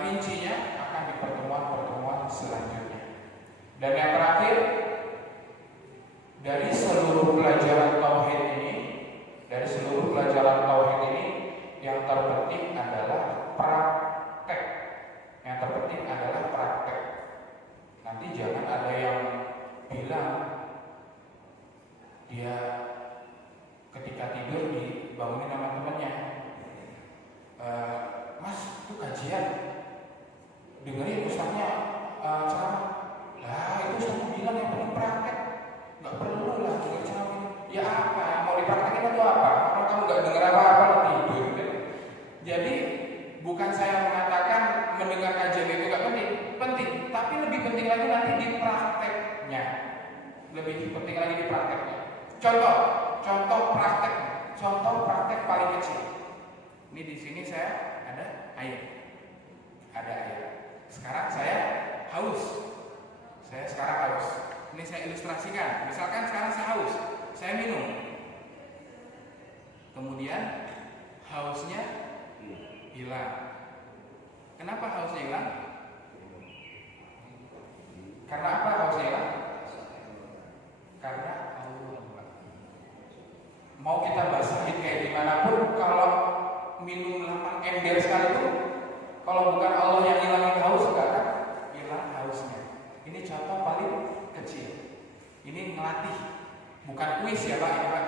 rincinya akan di pertemuan-pertemuan selanjutnya. Dan yang terakhir, dari seluruh pelajaran tauhid ini, yang terpenting adalah praktek. Yang terpenting adalah praktek. Nanti jangan ada yang bilang dia ketika tidur dibangunin sama temannya, Mas, itu kajian, dengerin ustaznya ceramah. Lah itu ustaznya bilang yang penting praktek, nggak perlu lah denger ceramah. Ya apa yang mau dipraktekin itu apa? Kalau kamu nggak denger apa-apa lo tidur kan? Jadi bukan saya mengatakan mendengar kajian itu nggak penting, penting, tapi lebih penting lagi nanti di prakteknya. Lebih penting lagi di prakteknya. Contoh praktek paling kecil. Ini di sini saya ada air. Sekarang saya haus. Ini saya ilustrasikan. Misalkan sekarang saya haus, saya minum. Kemudian hausnya hilang. Kenapa hausnya hilang? Karena apa hausnya hilang? Karena Allah. Mau kita basahin kayak gimana pun, kalau minum 8 ember sekalipun, kalau bukan Allah yang hilangin haus, enggak akan hilang hausnya. Ini contoh paling kecil. Ini ngelatih, bukan kuis ya Pak, ini Pak.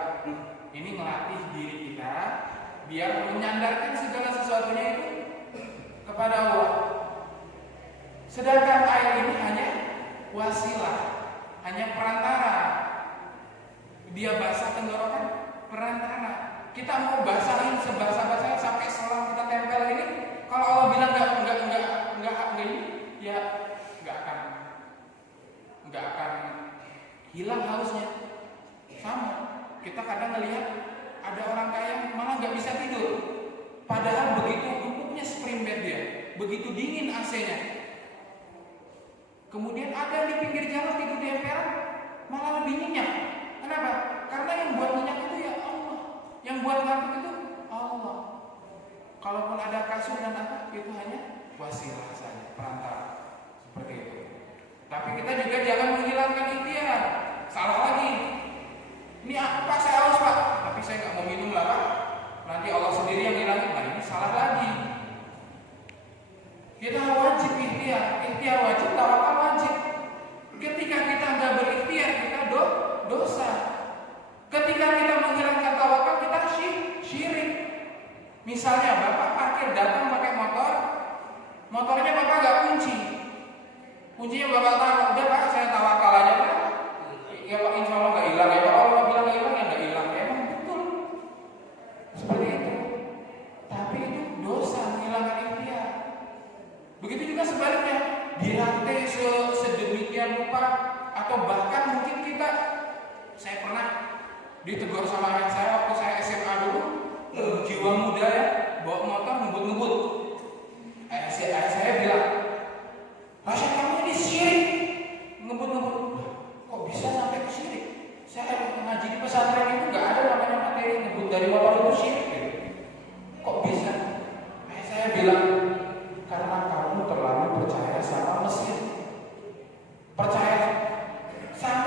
Ini ngelatih diri kita biar menyandarkan segala sesuatunya itu kepada Allah. Sedangkan air ini hanya wasilah, hanya perantara. Dia basah tenggorokan, perantara. Kita mau basahin sebasah-basahnya sampai selang kita tempel ini, kalau Allah bilang enggak ini, ya enggak akan hilang hausnya. Sama, kita kadang melihat ada orang kaya malah nggak bisa tidur, padahal begitu empuknya spring bed dia, begitu dingin AC-nya. Kemudian ada di pinggir jalan tidur di emperan, malah lebih nyenyak. Kenapa? Karena yang buat nyenyak itu ya Allah, yang buat ngantuk itu Allah. Kalaupun ada kasur dan apa, itu hanya wasilah saja, perantara, seperti itu. Tapi kita juga jangan menghilangkan ikhtiar. Salah lagi. Ini apa? Saya haus Pak, tapi saya nggak mau minum lah Pak. Nanti Allah sendiri yang hilangin. Nah ini salah lagi. Kita wajib ikhtiar wajib, tawakal wajib. Ketika kita nggak berikhtiar, kita dosa. Ketika kita menghilangkan tawakal, kita syirik. Misalnya Bapak parkir datang pakai motor, motornya Bapak nggak kunci. Kuncinya Bapak taruh, udah Pak saya tawakal aja Pak. Ya Pak, insya Allah nggak hilang ya Pak. Allah bilang nggak hilang ya nggak hilang. Ya emang betul. Seperti itu. Tapi itu dosa, menghilangkan ikhtiar. Begitu juga sebaliknya, dirantai sedemikian rupa, atau bahkan mungkin saya pernah ditegur sama ayah saya waktu saya SMA dulu, jiwa muda ya, bawa motor ngebut-ngebut. Ayah saya bilang, Rasha kamu ini syirik, ngebut-ngebut. Kok bisa sampai ke syirik? Saya ngaji di pesantren itu nggak ada namanya materi ngebut dari motor itu syirik. Kok bisa? Ayah saya bilang, karena kamu terlalu percaya sama mesin.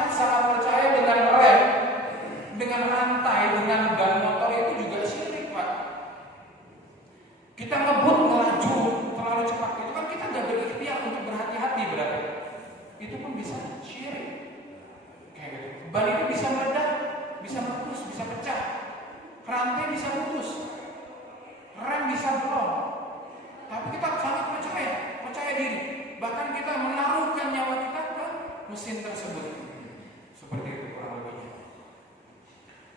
Sangat percaya dengan rem, dengan rantai, dengan ban motor itu juga syirik Pak. Kita ngebut ban itu bisa meledak, bisa putus, bisa pecah, rantai bisa putus, rem bisa bolong. Tapi kita sangat percaya diri. Bahkan kita menaruhkan nyawa kita ke mesin tersebut. Seperti itu kurang lebihnya.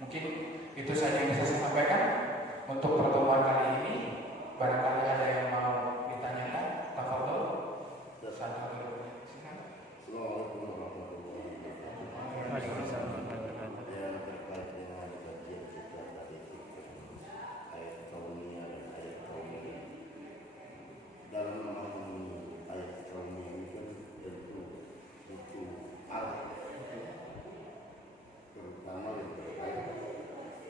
Mungkin itu saja yang bisa saya sampaikan untuk pertemuan kali ini. Barangkali ada yang mau ditanyakan, tafadhol. Assalamualaikum warahmatullahi wabarakatuh. Yang terkait dengan kajian kita tadi ayat kauniyah dan ayat kauniyah. Dalam memahami ayat kauniyah ini kan tentu butuh alat, terutama yang terkait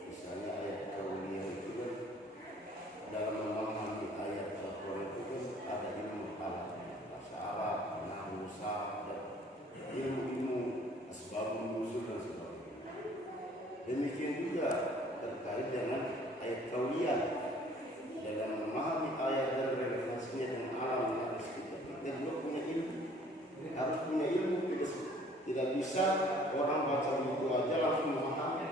misalnya ayat kauniyah itu kan dalam memahami ayat Al-Quran itu kan ada ilmu alat, bahasa Arab, nahwu, sarf, dan ilmu asbabun nuzul dan sebagainya. Demikian juga terkait dengan ayat kauniyah. Dalam memahami ayat dan relevansinya dengan alam yang ada sekitar kita juga punya ilmu. Harus punya ilmu, tidak bisa orang baca buku aja langsung memahami.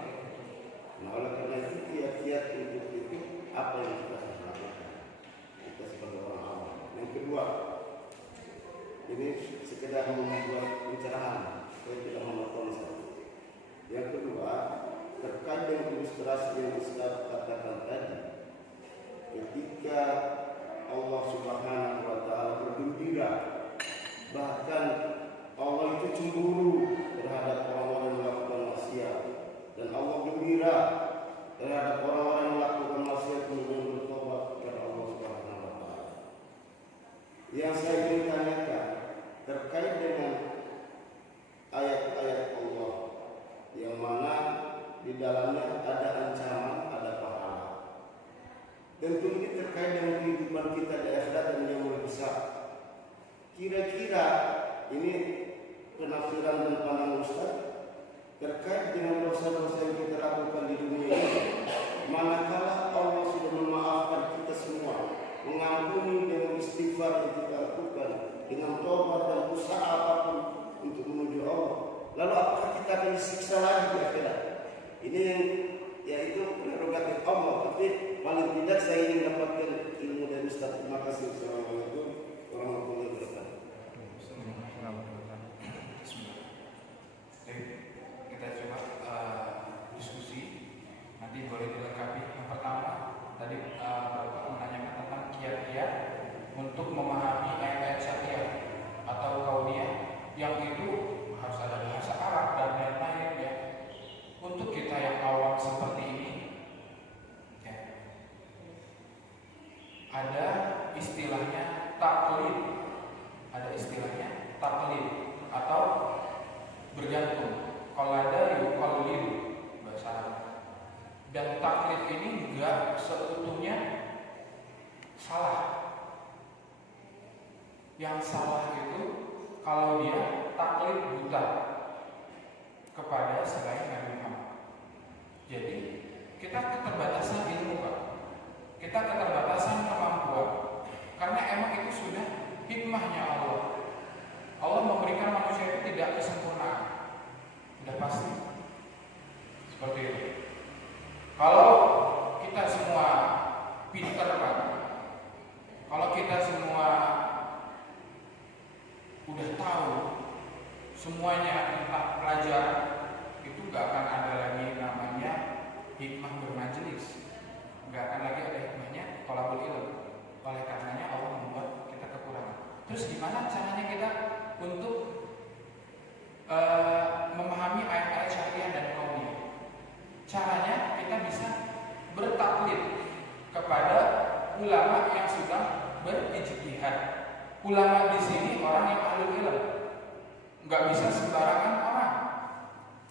Nah, oleh karena itu kiat-kiat untuk itu apa yang kita harus lakukan? Kita sebagai orang awam. Yang kedua, ini sekedar membuat pencerahan, saya tidak menonton saja. Yang kedua, terkait dengan ilustrasi yang Ustaz katakan tadi, ketika Allah Subhanahu wa Ta'ala bergembira, bahkan Allah itu cemburu terhadap orang-orang yang melakukan maksiat, dan Allah gembira terhadap orang-orang yang melakukan maksiat kemudian bertobat kepada Allah Subhanahu wa Ta'ala. Yang saya ingin tanyakan terkait dengan ayat-ayat Allah yang mana di dalamnya ada ancaman, ada pahala. Tentu ini terkait dengan kehidupan kita di akhirat dan yang besar. Kira-kira ini penafsiran dan pandangan Ustaz terkait dengan dosa-dosa yang kita lakukan di dunia ini. Manakala Allah sudah memaafkan kita semua, mengampuni dengan istighfar yang kita lakukan, dengan tobat dan usaha apapun untuk menuju Allah, lalu apakah kita akan disiksa lagi di akhirat? Ini yang yaitu prerogatif Allah. Tapi paling tidak saya ingin dapatkan ilmu dari Ustaz. Terima kasih. Assalamualaikum warahmatullahi wabarakatuh. Kita coba diskusi. Nanti boleh dilengkapi. Yang pertama tadi Bapak menanyakan tentang kiat-kiat untuk memahami ayat-ayat syariah atau kauniyah yang itu harus ada bahasa Arab dan lain-lain ya. Untuk kita yang awam seperti ini ya, ada istilahnya taklid, atau bergantung. Qalada yuqallid bahasa Arab. Dan taklid ini enggak seutuhnya salah. Yang salah itu kalau dia taklid buta kepada selain Nabi Muhammad. Jadi kita keterbatasan ilmu, Pak. Kita keterbatasan kemampuan. Karena emang itu sudah hikmahnya Allah. Allah memberikan manusia itu tidak kesempurnaan. Sudah pasti. Seperti itu. Kalau kita semua pintar, Pak. Kalau kita semua udah tahu semuanya tentang pelajaran, itu gak akan ada lagi namanya hikmah bermajelis, gak akan lagi ada hikmahnya thalabul ilm. Oleh karenanya Allah membuat kita kekurangan. Terus gimana caranya kita untuk memahami ayat-ayat syariah dan kauniyah? Caranya kita bisa bertaklid kepada ulama yang sudah berijtihad. Ulama di sini orang yang ahlul ilm. Nggak bisa sembarangan orang.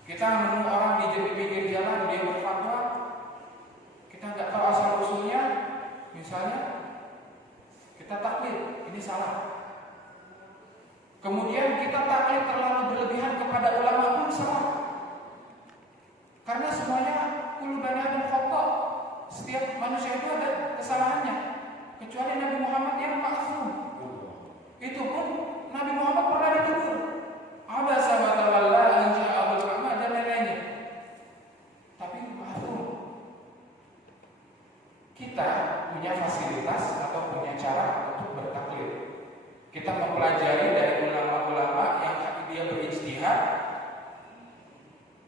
Kita nemu orang di pinggir jalan dia berfatwa, kita nggak tahu asal usulnya, misalnya kita taklid, ini salah. Kemudian kita taklid terlalu berlebihan kepada ulama pun salah. Karena semuanya kullu bani adam khata'. Setiap manusia itu ada kesalahannya, kecuali Nabi Muhammad yang ma'sum. Itu pun Nabi Muhammad pernah ditegur. Abasa wa tawalla an ja'ahul a'ma dan lain-lain.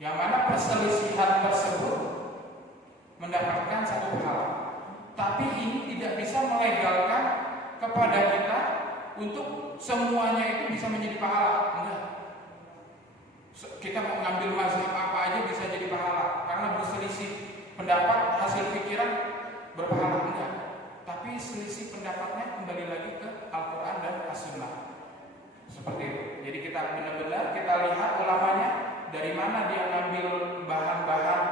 yang mana perselisihan tersebut mendapatkan satu pahala. Tapi ini tidak bisa melegalkan kepada kita untuk semuanya itu bisa menjadi pahala. Enggak. Kita mau ngambil mazhab apa aja bisa jadi pahala karena berselisih pendapat hasil pikiran berpahala, enggak. Tapi selisih pendapatnya kembali lagi ke Al-Quran dan As-Sunnah. Seperti itu. Jadi kita benar-benar kita lihat ulamanya dari mana dia ngambil bahan-bahan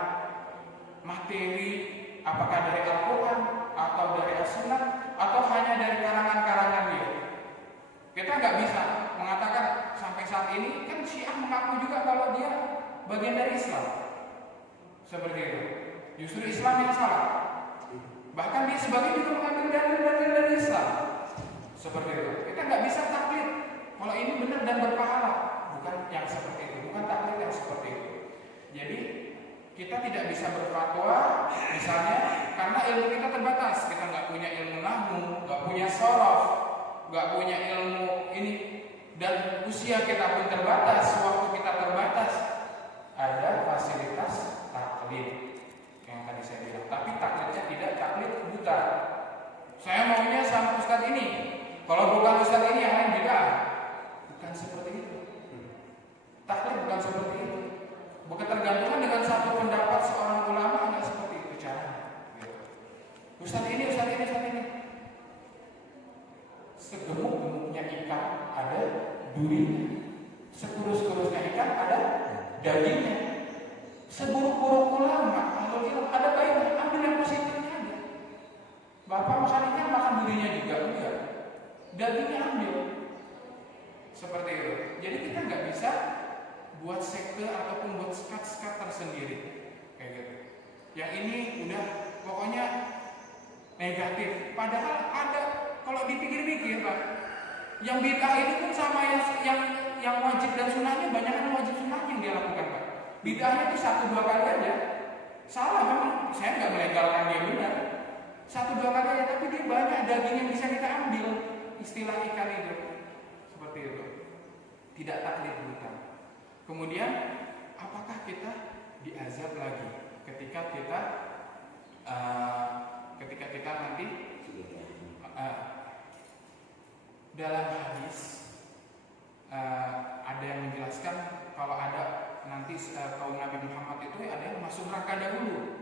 materi, apakah dari Al-Quran atau dari As-Sunnah atau hanya dari karangan-karangan dia. Kita nggak bisa mengatakan sampai saat ini kan Syiah mengaku juga kalau dia bagian dari Islam. Seperti itu. Justru Islam yang salah. Bahkan dia sebagian juga mengambil dalil-dalil dari Islam. Seperti itu. Kita nggak bisa taklid kalau ini benar dan berpahala. Bukan yang seperti itu. Bukan taklid yang seperti itu. Jadi kita tidak bisa berfatwa misalnya karena ilmu kita terbatas. Kita nggak punya ilmu nahwu, nggak punya shorof, nggak punya ilmu ini, dan usia kita pun terbatas, waktu kita terbatas. Ada fasilitas taklid yang tadi saya bilang, tapi taklidnya tidak taklid buta. Saya maunya sama ustadz ini, kalau bukan ustadz ini yang lain beda. Bukan seperti itu. Taklid bukan seperti itu. Bukan tergantungan dengan satu pendapat seorang ulama, nggak seperti itu caranya. Ustadz ini, ustadz ini, ustadz ini. Segemuk-gemuknya ikan ada durinya, sekurus-kurusnya ikan ada dagingnya. Seburuk-buruk ulama, ahlul ilm ada baiknya, ambil yang positifnya aja. Bapak makan ikan, makan durinya juga, enggak. Dagingnya ambil. Seperti itu. Jadi kita nggak bisa buat sekte ataupun buat skat-skat tersendiri kayak gitu. Yang ini udah pokoknya negatif. Padahal ada, kalau dipikir-pikir Pak, yang bid'ah itu pun sama yang wajib dan sunnahnya, banyak kan wajib sunnah yang dia lakukan Pak. Bid'ahnya itu 1-2 kali aja. Salah memang, saya nggak melegalkan dia benar. 1-2 kali aja, tapi dia banyak daging yang bisa kita ambil. Istilah ikan itu seperti itu. Tidak taklid buta. Kemudian apakah kita diazab lagi ketika kita nanti dalam hadis ada yang menjelaskan kalau ada nanti kaum Nabi Muhammad itu ada yang masuk neraka dahulu.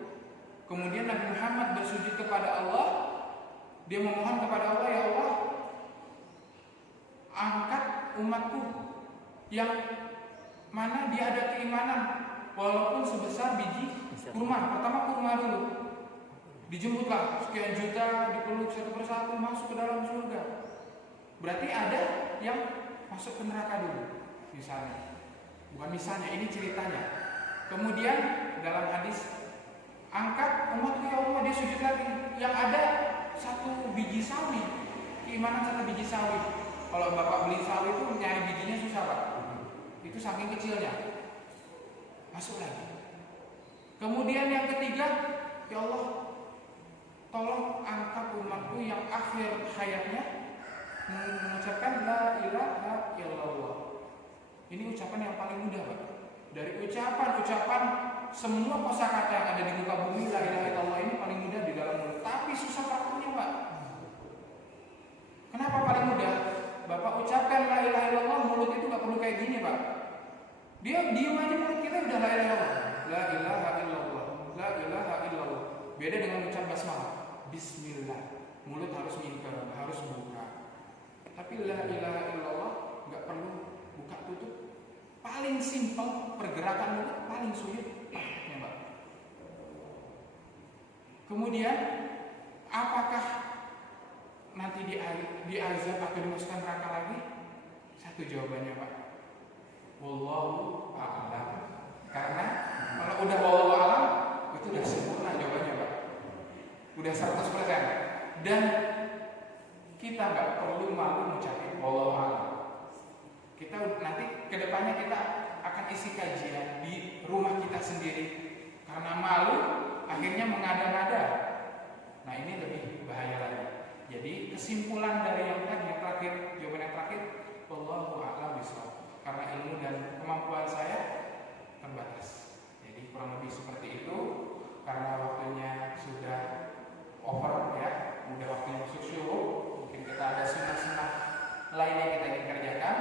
Kemudian Nabi Muhammad bersujud kepada Allah, dia memohon kepada Allah, ya Allah, angkat umatku yang mana dia ada keimanan walaupun sebesar biji kurma. Pertama kurma dulu, dijemputlah sekian juta, dipeluk satu persatu masuk ke dalam surga. Berarti ada yang masuk ke neraka dulu, misalnya. Bukan misalnya, ini ceritanya. Kemudian dalam hadis, angkat umatku ya Allah, dia sujud lagi. Yang ada 1 biji sawi, keimanan 1 biji sawi. Kalau bapak beli sawi itu nyari bijinya susah Pak. Itu saking kecilnya. Masuk lagi. Kemudian yang ketiga, ya Allah, tolong angkat umatku yang akhir hayatnya mengucapkan la ilaha illallah. Ini ucapan yang paling mudah Pak. Dari ucapan semua kosakata yang ada di muka bumi, la ilaha illallah ini paling mudah di dalam mulut. Tapi susah prakteknya Pak. Kenapa paling mudah? Bapak ucapkan la ilaha illallah, mulut itu gak perlu kayak gini Pak. Dia diem aja, mulut kita udah la ilaha illallah. La ilaha illallah, la ilaha illallah. Beda dengan ucap basmalah. Bismillah. Mulut harus mingkar, harus buka. Tapi la ilaha illallah gak perlu buka tutup. Paling simpel pergerakan mulut, paling sulit prakteknya Pak. Kemudian apakah nanti diazab atau dimasukkan neraka lagi? Satu jawabannya Pak, wallahu a'lam. Karena kalau udah wallahu a'lam itu udah sempurna jawabannya Pak. Udah 100%. Dan kita nggak perlu malu ngucapin wallahu a'lam. Kita nanti kedepannya kita akan isi kajian di rumah kita sendiri. Karena malu akhirnya mengada-ngada. Nah ini lebih bahaya lagi. Jadi kesimpulan dari yang terakhir, jawaban yang terakhir, wallahu a'lam bishawab. Karena ilmu dan kemampuan saya terbatas. kurang lebih seperti itu. Karena waktunya sudah over ya, udah waktunya masuk syuruk. Mungkin kita ada sunnah-sunnah lain yang kita ingin kerjakan.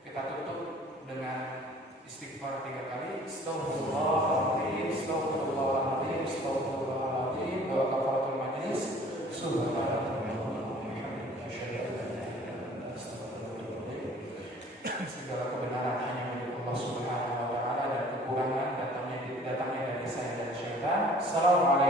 Kita tutup dengan istighfar 3 kali. Astaghfirullahaladzim, astaghfirullahaladzim, astaghfirullahaladzim, wa kafaratul majlis. Subhanallah. Segala kebenaran hanya milik Allah Subhanahu wa taala dan kekurangan datangnya dari saya dan syaitan. Assalamualaikum